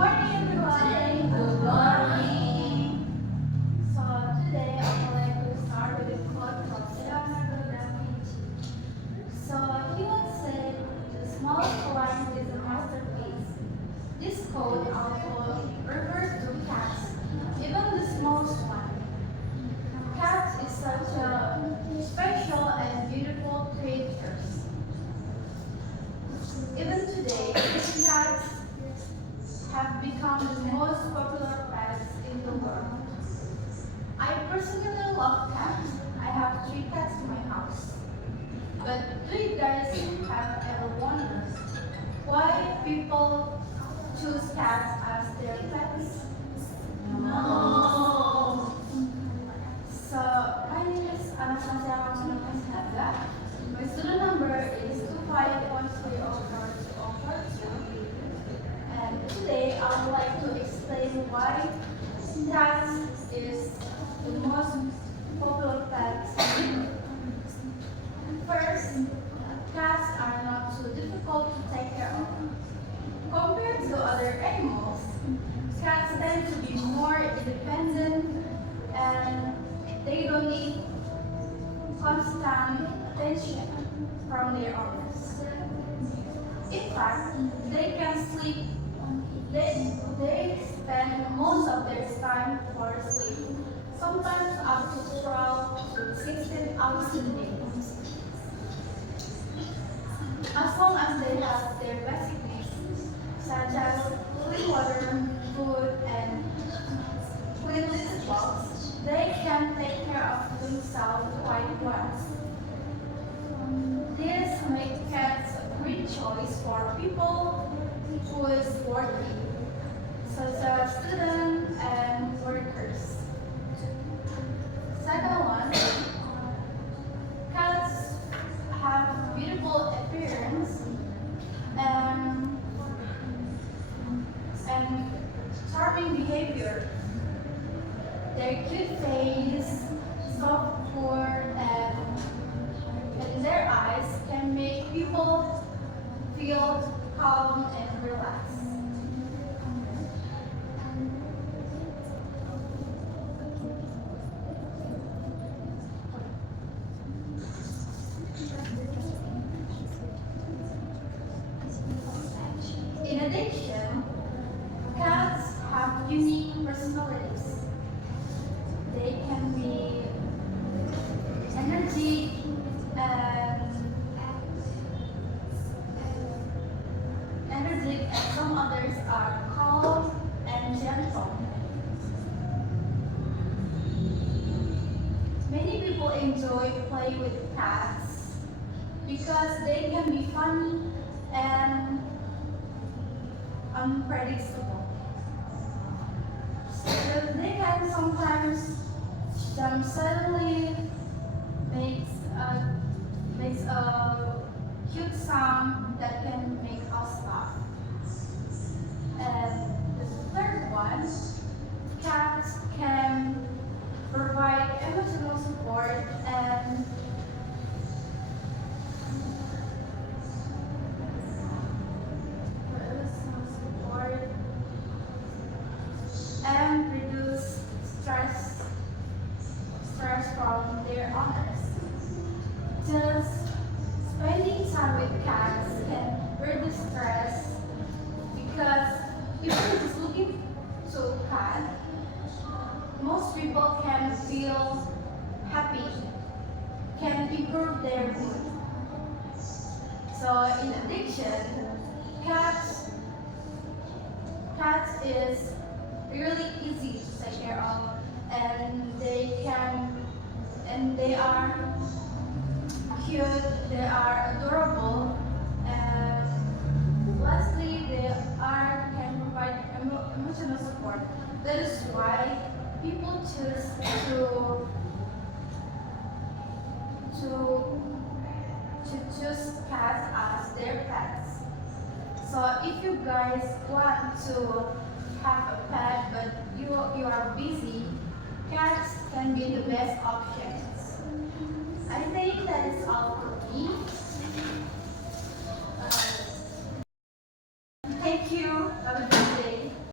morning, everyone. Good morning. So today I would like to start with a quote from Sinaga. So he once said, "The smallest line is a masterpiece." This quote also refers to cats, even the smallest one. Cats is such a special and beautiful creatures. Even today, cats have become the most popular pets in the world. I personally love cats. I have 3 cats in my house. But do you guys have ever wondered why people choose cats as their pets? No. So my name is Anastasia Romanova Sinaga. My student number is 25130442. And today I would like to explain why cats is the most popular pet. First, cats are not too difficult to take care of. Compared to other animals, cats tend to be more independent and they don't need constant attention from their owners. In fact, they can sleep. They spend most of their time for sleep, sometimes up to 12 to 16 hours a day. As long as they have their basic needs, such as clean water, food, and clean litter box, they can take care of themselves quite well. This makes cats a great choice for people who is working, such as students and workers. Second one, cats have beautiful appearance and charming behavior. Their cute face, soft fur, and their eyes can make people feel calm and relaxed. In addition, cats have unique personalities. They can be energetic and some others are calm and gentle. Many people enjoy playing with cats because they can be funny and unpredictable. So they can sometimes jump suddenly, makes a cute sound that can make us laugh. And the third one, cats can provide emotional support and reduce stress from their owners. Just spending time with cats can reduce stress because if you're just looking to a cat, most people can feel happy, can improve their mood. So in addition, cats is really easy to take care of and they are cute, they are adorable, and lastly can provide emotional support. That is why people choose to choose cats as their pets. So if you guys want to have a pet but you are busy, cats can be the best options. I think that is all for me. Thank you. Have a